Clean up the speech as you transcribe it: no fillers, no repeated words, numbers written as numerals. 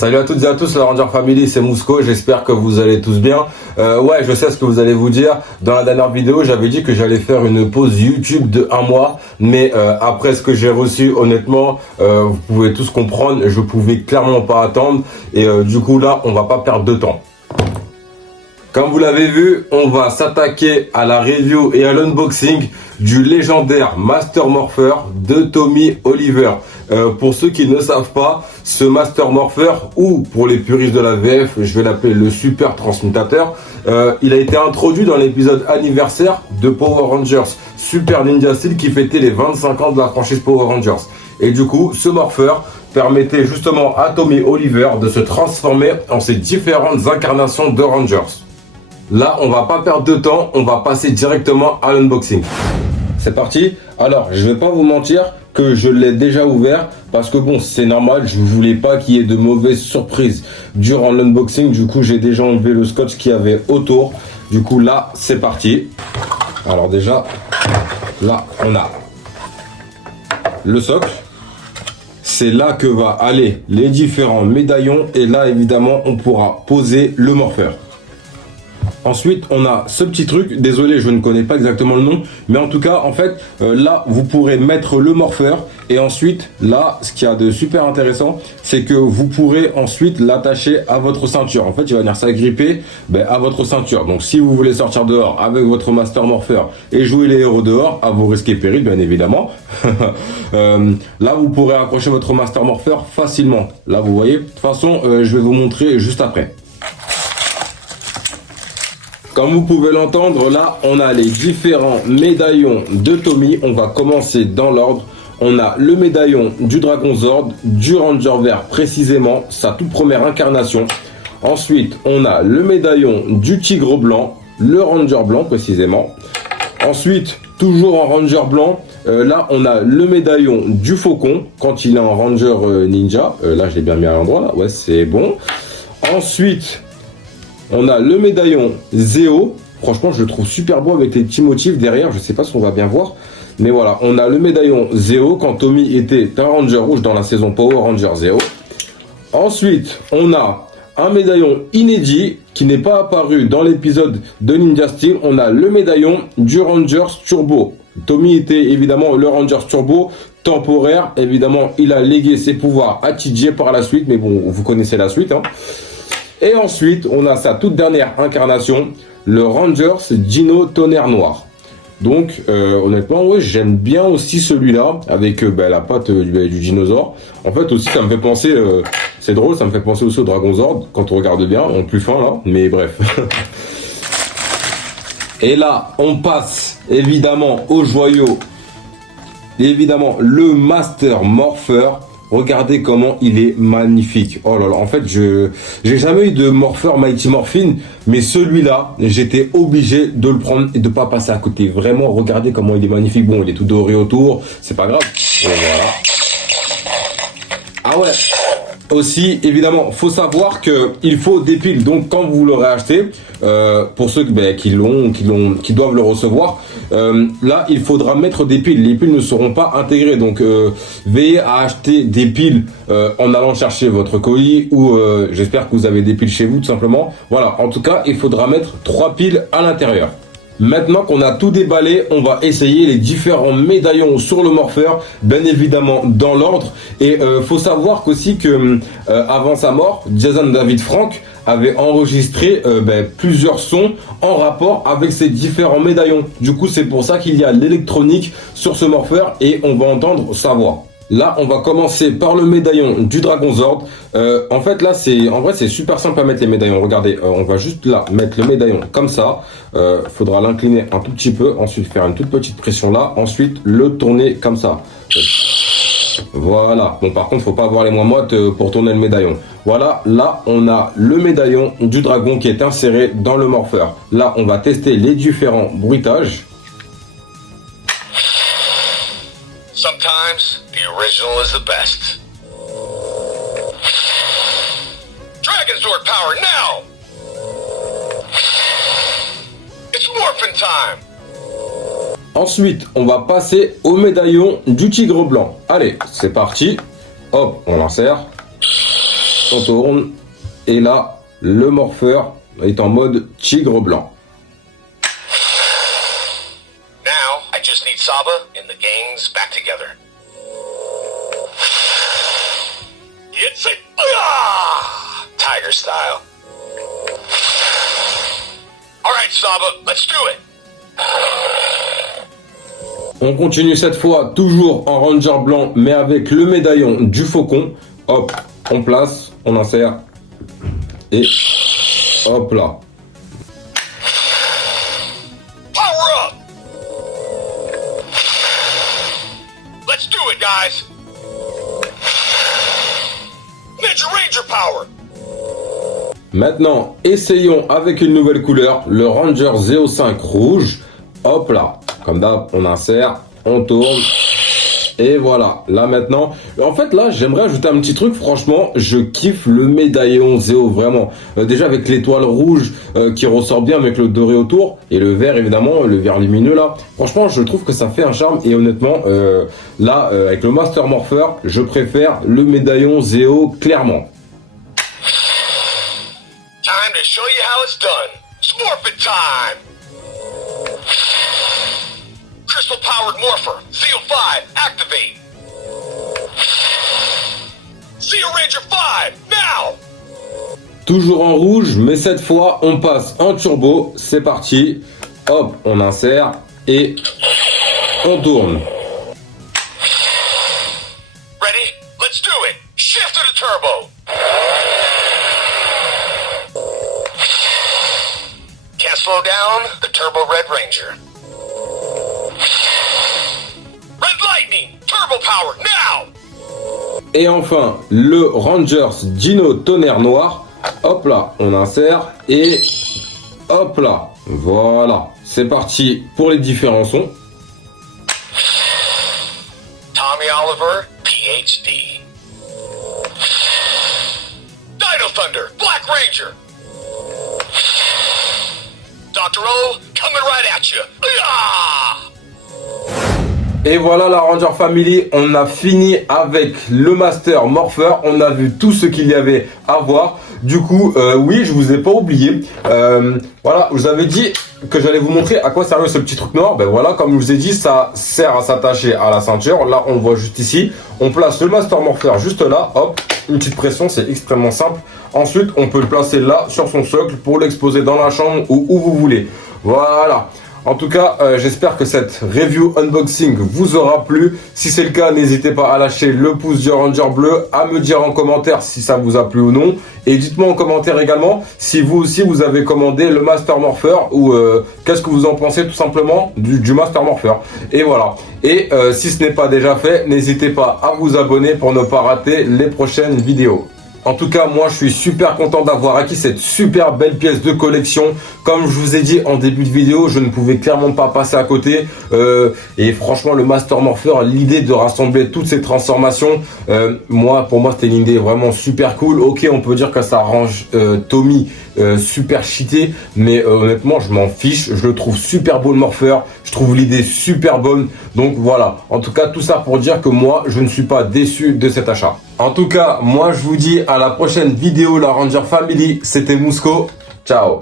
Salut à toutes et à tous, la Ranger Family, c'est Mousco, j'espère que vous allez tous bien. Ouais, je sais ce que vous allez vous dire. Dans la dernière vidéo, j'avais dit que j'allais faire une pause YouTube de 1 mois. Mais après ce que j'ai reçu, honnêtement, vous pouvez tous comprendre, je pouvais clairement pas attendre. Et du coup là, on va pas perdre de temps. Comme vous l'avez vu, on va s'attaquer à la review et à l'unboxing du légendaire Master Morpher de Tommy Oliver. Pour ceux qui ne savent pas, ce Master Morpher, ou pour les puristes de la VF, je vais l'appeler le Super Transmutateur, il a été introduit dans l'épisode anniversaire de Power Rangers Super Ninja Steel qui fêtait les 25 ans de la franchise Power Rangers. Et du coup, ce Morpher permettait justement à Tommy Oliver de se transformer en ces différentes incarnations de Rangers. Là, on va pas perdre de temps, on va passer directement à l'unboxing. C'est parti. Alors, je vais pas vous mentir que je l'ai déjà ouvert parce que bon, c'est normal, je voulais pas qu'il y ait de mauvaises surprises durant l'unboxing. Du coup, j'ai déjà enlevé le scotch qu'il y avait autour. Du coup, là, c'est parti. Alors déjà, là, on a le socle. C'est là que va aller les différents médaillons et là, évidemment, on pourra poser le Morpher. Ensuite, on a ce petit truc, désolé, je ne connais pas exactement le nom, mais en tout cas, en fait, là, vous pourrez mettre le Morpher et ensuite, là, ce qu'il y a de super intéressant, c'est que vous pourrez ensuite l'attacher à votre ceinture. En fait, il va venir s'agripper à votre ceinture. Donc, si vous voulez sortir dehors avec votre Master Morpher et jouer les héros dehors, à vos risques et périls, bien évidemment, là, vous pourrez accrocher votre Master Morpher facilement. Là, vous voyez, de toute façon, je vais vous montrer juste après. Comme vous pouvez l'entendre, là, on a les différents médaillons de Tommy. On va commencer dans l'ordre. On a le médaillon du Dragon Zord, du Ranger Vert précisément, sa toute première incarnation. Ensuite, on a le médaillon du Tigre Blanc, le Ranger Blanc précisément. Ensuite, toujours en Ranger Blanc, là, on a le médaillon du Faucon quand il est en Ranger Ninja. Là, je l'ai bien mis à l'endroit, là. Ouais, c'est bon. Ensuite, on a le médaillon Zeo. Franchement, je le trouve super beau avec les petits motifs derrière. Je sais pas si on va bien voir. Mais voilà, on a le médaillon Zeo quand Tommy était un Ranger rouge dans la saison Power Ranger Zeo. Ensuite, on a un médaillon inédit qui n'est pas apparu dans l'épisode de Ninja Steel. On a le médaillon du Rangers Turbo. Tommy était évidemment le Rangers Turbo temporaire. Évidemment, il a légué ses pouvoirs à TJ par la suite. Mais bon, vous connaissez la suite, hein. Et ensuite, on a sa toute dernière incarnation, le Rangers Dino Tonnerre Noir. Donc, honnêtement, ouais, j'aime bien aussi celui-là, avec la patte du dinosaure. En fait, aussi, ça me fait penser, c'est drôle, ça me fait penser aussi au Dragon Zord, quand on regarde bien, en plus fin là, mais bref. Et là, on passe évidemment au joyau, évidemment, le Master Morpher. Regardez comment il est magnifique. Oh là là, en fait, j'ai jamais eu de Morpher Mighty Morphin, mais celui-là, j'étais obligé de le prendre et de pas passer à côté. Vraiment, regardez comment il est magnifique. Bon, il est tout doré autour, c'est pas grave. Et voilà. Ah ouais. Aussi, évidemment, faut savoir que il faut des piles. Donc, quand vous l'aurez acheté, pour ceux qui doivent le recevoir, là, il faudra mettre des piles. Les piles ne seront pas intégrées. Donc, veillez à acheter des piles en allant chercher votre colis ou j'espère que vous avez des piles chez vous, tout simplement. Voilà. En tout cas, il faudra mettre 3 piles à l'intérieur. Maintenant qu'on a tout déballé, on va essayer les différents médaillons sur le Morpher, bien évidemment dans l'ordre. Et faut savoir qu'aussi que avant sa mort, Jason David Frank avait enregistré plusieurs sons en rapport avec ces différents médaillons. Du coup, c'est pour ça qu'il y a l'électronique sur ce Morpher et on va entendre sa voix. Là, on va commencer par le médaillon du Dragon Zord. En fait, là, en vrai, c'est super simple à mettre les médaillons. Regardez, on va juste là mettre le médaillon comme ça. Faudra l'incliner un tout petit peu. Ensuite, faire une toute petite pression là. Ensuite, le tourner comme ça. Voilà. Bon, par contre, faut pas avoir les moins moites pour tourner le médaillon. Voilà. Là, on a le médaillon du dragon qui est inséré dans le Morpher. Là, on va tester les différents bruitages. Sometimes the original is the best. Dragon Sword power now! It's morphin' time! Ensuite, on va passer au médaillon du tigre blanc. Allez, c'est parti. Hop, on l'insère. on tourne. Et là, le morpheur est en mode tigre blanc. Now, I just need Saba and the gangs back together. It's it! Ah! Tiger style. Alright, Saba, let's do it! On continue cette fois, toujours en ranger blanc, mais avec le médaillon du faucon. Hop, on place, on insère. Et hop là. Power up! Let's do it, guys! Ninja Ranger power! Maintenant, essayons avec une nouvelle couleur, le Ranger Zeo 5 rouge. Hop là, comme d'hab, on insère, on tourne. Et voilà, là maintenant, en fait là j'aimerais ajouter un petit truc, franchement je kiffe le médaillon Zeo vraiment, déjà avec l'étoile rouge qui ressort bien avec le doré autour, et le vert évidemment, le vert lumineux là, franchement je trouve que ça fait un charme, et honnêtement là avec le Master Morpher, je préfère le médaillon Zeo clairement. Time to show you how it's done. Smorphin' time! Crystal powered morpher, Zeo 5, activate! Zeo Ranger 5, now! Toujours en rouge, mais cette fois on passe en turbo, c'est parti, hop, on insère et on tourne. Ready? Let's do it! Shift to the turbo! Can't slow down the Turbo Red Ranger. Red Lightning! Turbo power, now! Et enfin, le Rangers Dino Tonnerre Noir. Hop là, on insère et hop là. Voilà, c'est parti pour les différents sons. Tommy Oliver, PhD. Dino Thunder, Black Ranger. Dr. O, coming right at you. Ah! Et voilà la Ranger Family, on a fini avec le Master Morpher, on a vu tout ce qu'il y avait à voir. Du coup, oui, je vous ai pas oublié. Voilà, je vous avais dit que j'allais vous montrer à quoi servait ce petit truc noir. Ben voilà, comme je vous ai dit, ça sert à s'attacher à la ceinture. Là, on le voit juste ici. On place le Master Morpher juste là, hop, une petite pression, c'est extrêmement simple. Ensuite, on peut le placer là, sur son socle, pour l'exposer dans la chambre ou où vous voulez. Voilà. En tout cas, j'espère que cette review unboxing vous aura plu. Si c'est le cas, n'hésitez pas à lâcher le pouce du Ranger bleu, à me dire en commentaire si ça vous a plu ou non. Et dites-moi en commentaire également si vous aussi vous avez commandé le Master Morpher ou qu'est-ce que vous en pensez tout simplement du Master Morpher. Et voilà. Et si ce n'est pas déjà fait, n'hésitez pas à vous abonner pour ne pas rater les prochaines vidéos. En tout cas, moi, je suis super content d'avoir acquis cette super belle pièce de collection. Comme je vous ai dit en début de vidéo, je ne pouvais clairement pas passer à côté. Et franchement, le Master Morpher, l'idée de rassembler toutes ces transformations, pour moi, c'était une idée vraiment super cool. Ok, on peut dire que ça range Tommy super cheaté, mais honnêtement, je m'en fiche. Je le trouve super beau le Morpher. Je trouve l'idée super bonne. Donc voilà. En tout cas, tout ça pour dire que moi, je ne suis pas déçu de cet achat. En tout cas, moi je vous dis à la prochaine vidéo, la Ranger Family. C'était Mousco. Ciao.